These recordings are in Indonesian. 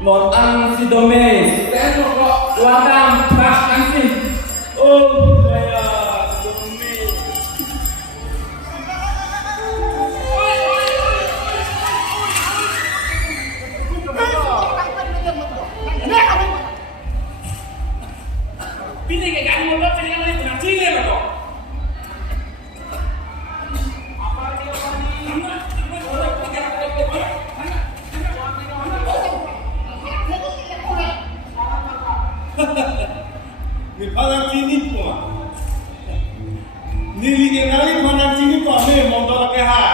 Một ăn si đô mê sẽ một gọ loa đam bạc ăn si. Đây là đô mê. Pilih kayak gani mau pilih yang lain punya cile lah kok. Ni palang sini pun, ni lihat nali palang sini pun ni mondor ke ha.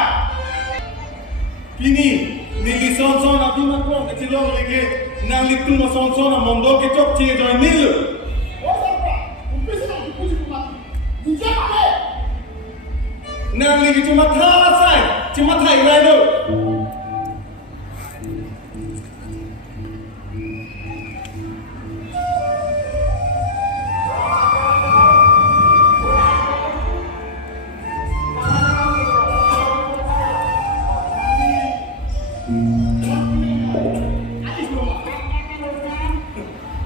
Kini ni lison son api makro kecilong lagi nang litu son son mondor ke cok cie join ni lu. Nang lagi cuma thasai, cuma thai lai lu.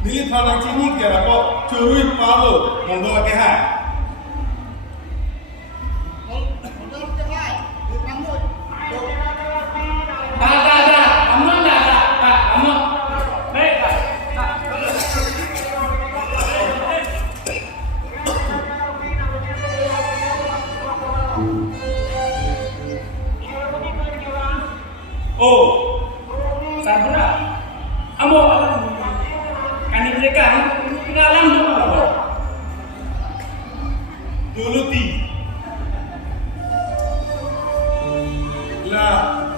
Nili palang sini kira kok curi palu mondor ke ha. Oh, sabra. Amo kan mereka ngalam dulu apa? Dulu ti. Lah.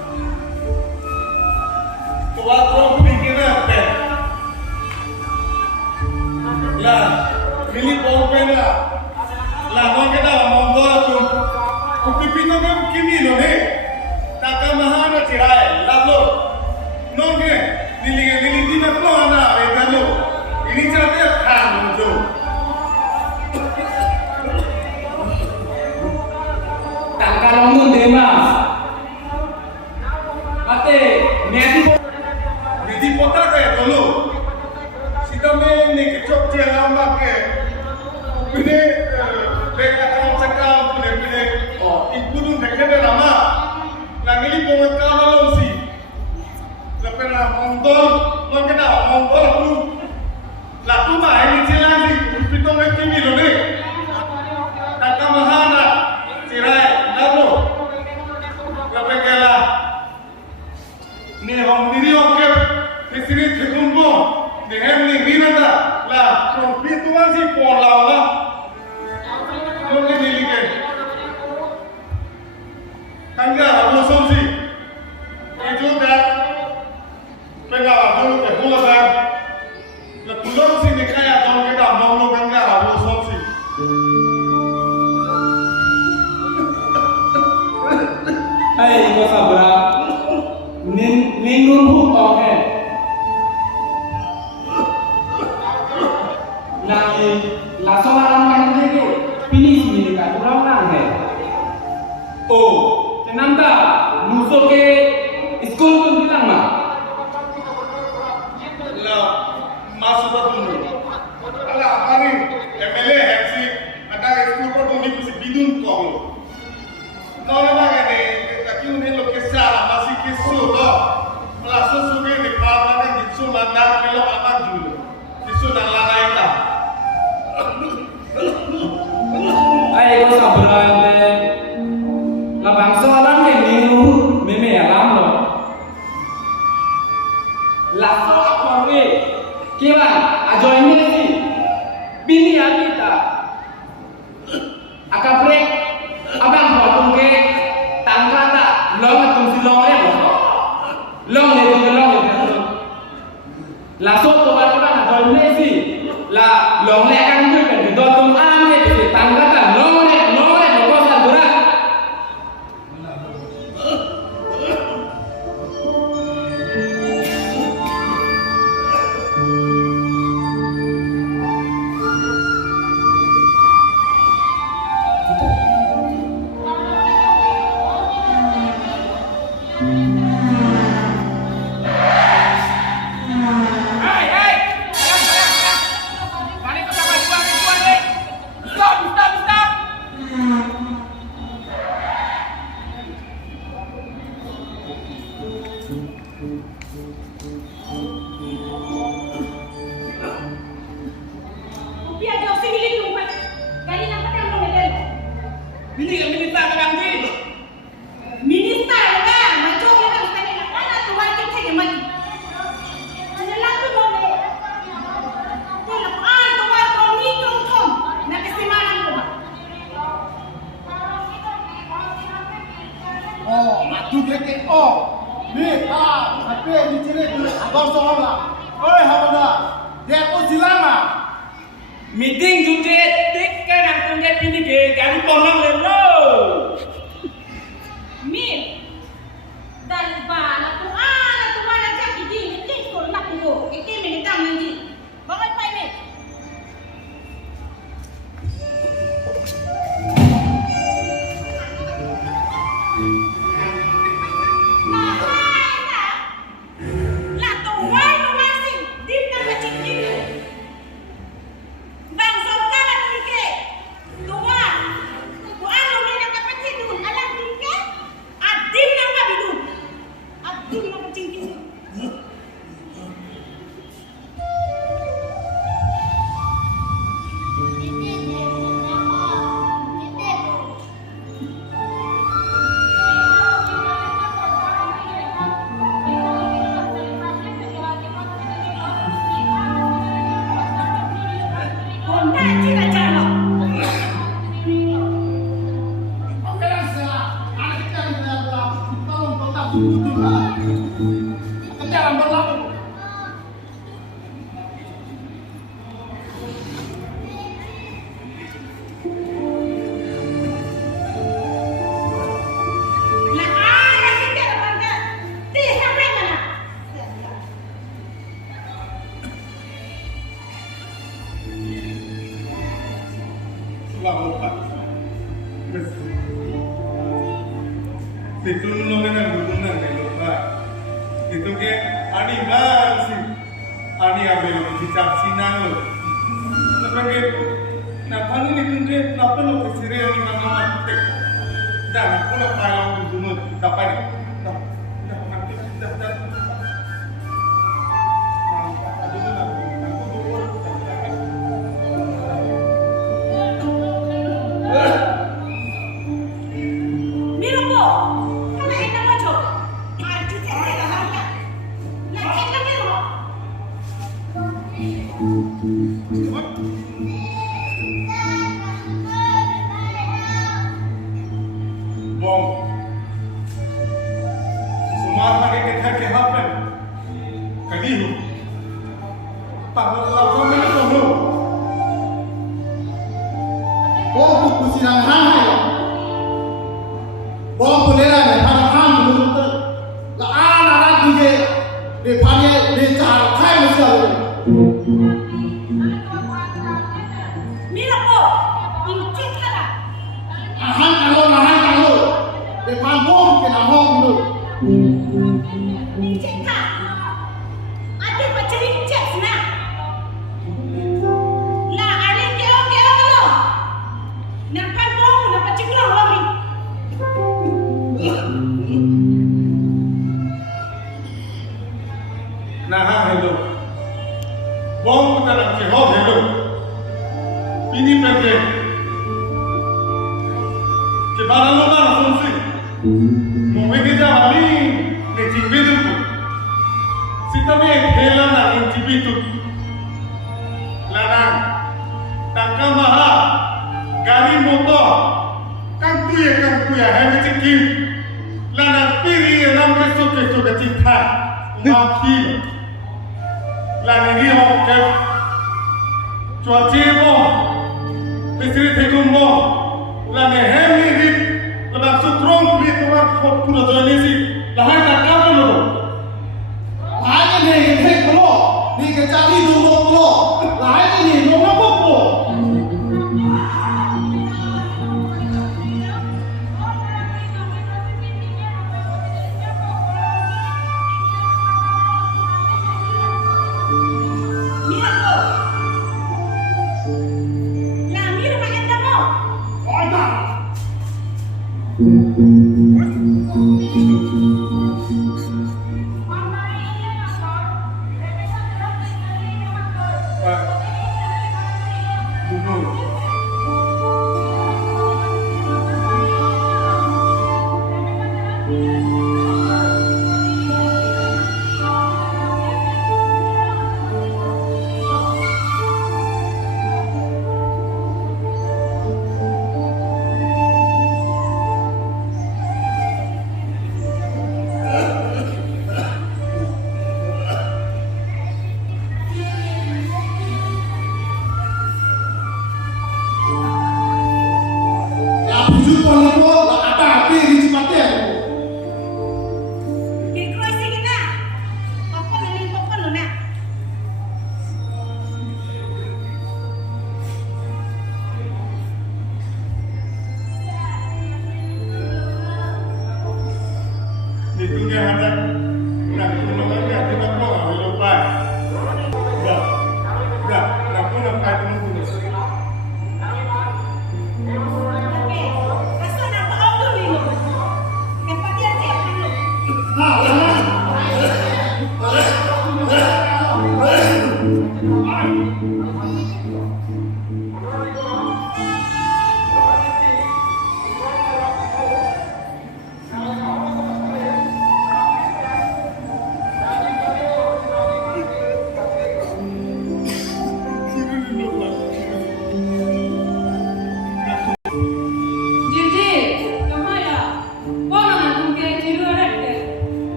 Tua trom pikirnya apa? Lah, milik pompen lah. Lah, non kita mondor tu. Kupipino kan kini loh he. Taka mahana cirai, lalu. Non ke, nili di mana mana, lalu. Ini cara kan tu. Tak kalau mun dema. Ate, Medi pota ke dulu. Sita me ni kecok cia lama ke. Pune beka kaum sekam pune. Oh, ibu tu dekat lama. Lagi ni pun kalau si. Lepas nak montol, non kena montol tu. Lalu mah ini jalan si, kita mesti ni loh ni. Tak mahana, cirai, lalu. Lepas kela, ni orang diri okey, di sini terkumpul, di ni minata, lah, konfituan si pola lah. Mungkin ni lagi. Tangga, aku sonsi. Itu dah. Tengah dulu ke pulau dah. Lepas si ni kaya jom kita mau tangga, aku sonsi. Hai, kau sabra. Ningun huk okey. Nanti langsung alamkan lagi. Pilih sini dekat kurang nang hai. Oh, kenapa? Musuh ke sekolah pun bilang mah. Lah, masuk dulu. Alah, hari MLA haji ada sekolah pun ni mesti bidun kau. Kau nama ni, tapi ni lokasi masih kisah lah. Masuk sudah ni kalau nak kisah mana melo anak dulu. Kisah dan lain tak. Hai, kau sabra ente. Lah bangsa alam ni minggu meme alam lo. Lah so apa ni? Kira ajo ini ni. Bini kita. Akabre abang potong ke tangga tak long atung silong ni lo. Long ni long. Lah so tu baru kan ajo ini si. Lah long ni kan tu kan di dalam am ni tangga tak long ni lo sabra. Wah, lupa. Itu nolongan hubungan dengan lupa. Itu ke animal sih. Ani ambil bicara sinan lo. Tapi kenapa ni tunjuk? Kenapa lo kesini ni mama tek? Dan aku nak kalau hubungan dapat ni. Nanti dah.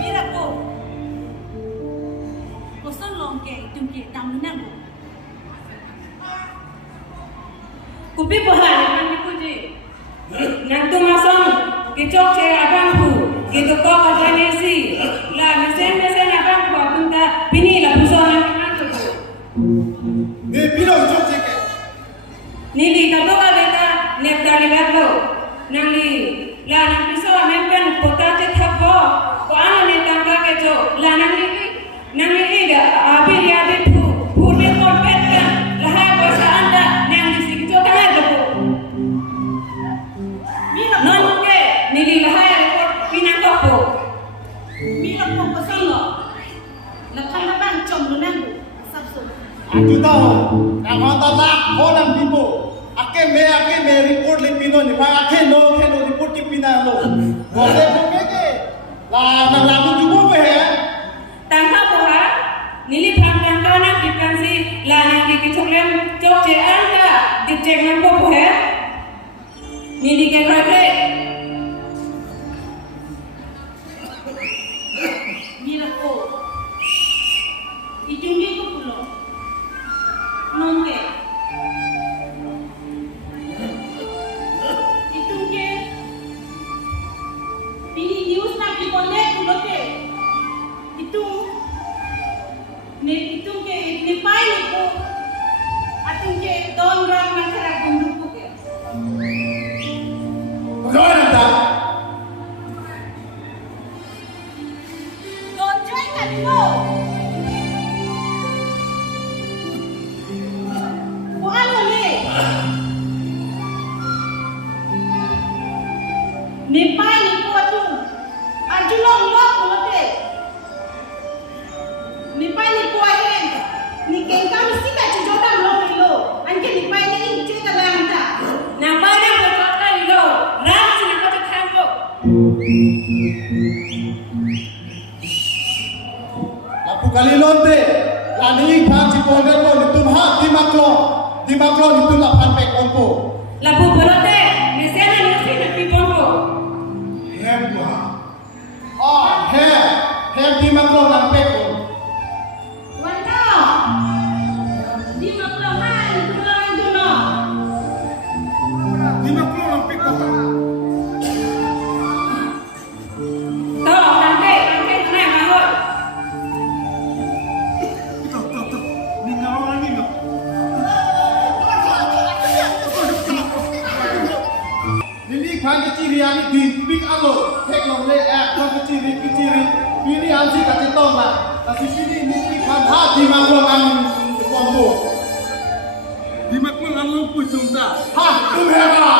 Mira, po. Ubi bohan kan dipuji. Nanti masang kicok cek abangku, gitu kok kajanesi. Lah mesin abang buat tunta bini lah busana kan tu. Ni pino jok cek. Nili kado beta nepta lihat lo. Nanti lah nanti so mempen kota cek thabo. Ko anu ni tangga kejo. Lah nanti ida abi dia betu. Purbe kon petkan. Lah bahasa anda nanti si kejo tangan lo. Non ke nili lah report pinang topo. Mira po kasama. Nakalaban chom lo nangu. Sabso. Aku tahu. Yang orang tak orang tipu. Ake me report le pino ni. Pak ake no report ti pina lo. Boleh boleh ke? Lah nang lagu juga be. Tangka boha nili phang tangka na dipansi la nang di kichoklem chok che anga di chek nang ko bohe nili ke khre Mira po. Itungi ko pulo. Nongke. Itungi. Pini news na pipole pulo ke. Itungi ni pai ni po. Atungi don ram na khara gundu ko ke. Jangan tak. Don joy ka po. Ko ano ni? Ni pai ni po atu. Ajulong lo pulo ke. Ni pai ni po ahen. Ni kengka mesti ka jodan lo lo. Anke ni pai ni cerita lang ta. na pada ko ka lo ram sina ko thang ko Lapu kali lonte. Lani phang si ponder ko ni tumha dimaklo ni tu lapan pek onko. la bu bolote ni sena ni sina pipon ko Hem ha. Ah, hem dimaklo lang pek on. Wanda. Di maklaman tulang duno. Dimaklo lang pek on. to tante na mahot Ni kawan ni no. Nili khang ke ciri ani di pik alo tek long le ak khang ke ciri pini ansi ka te tong la tapi pini nili khang ha di maklo ang kombo Di makmul ang lumpur jumta. ha tu hera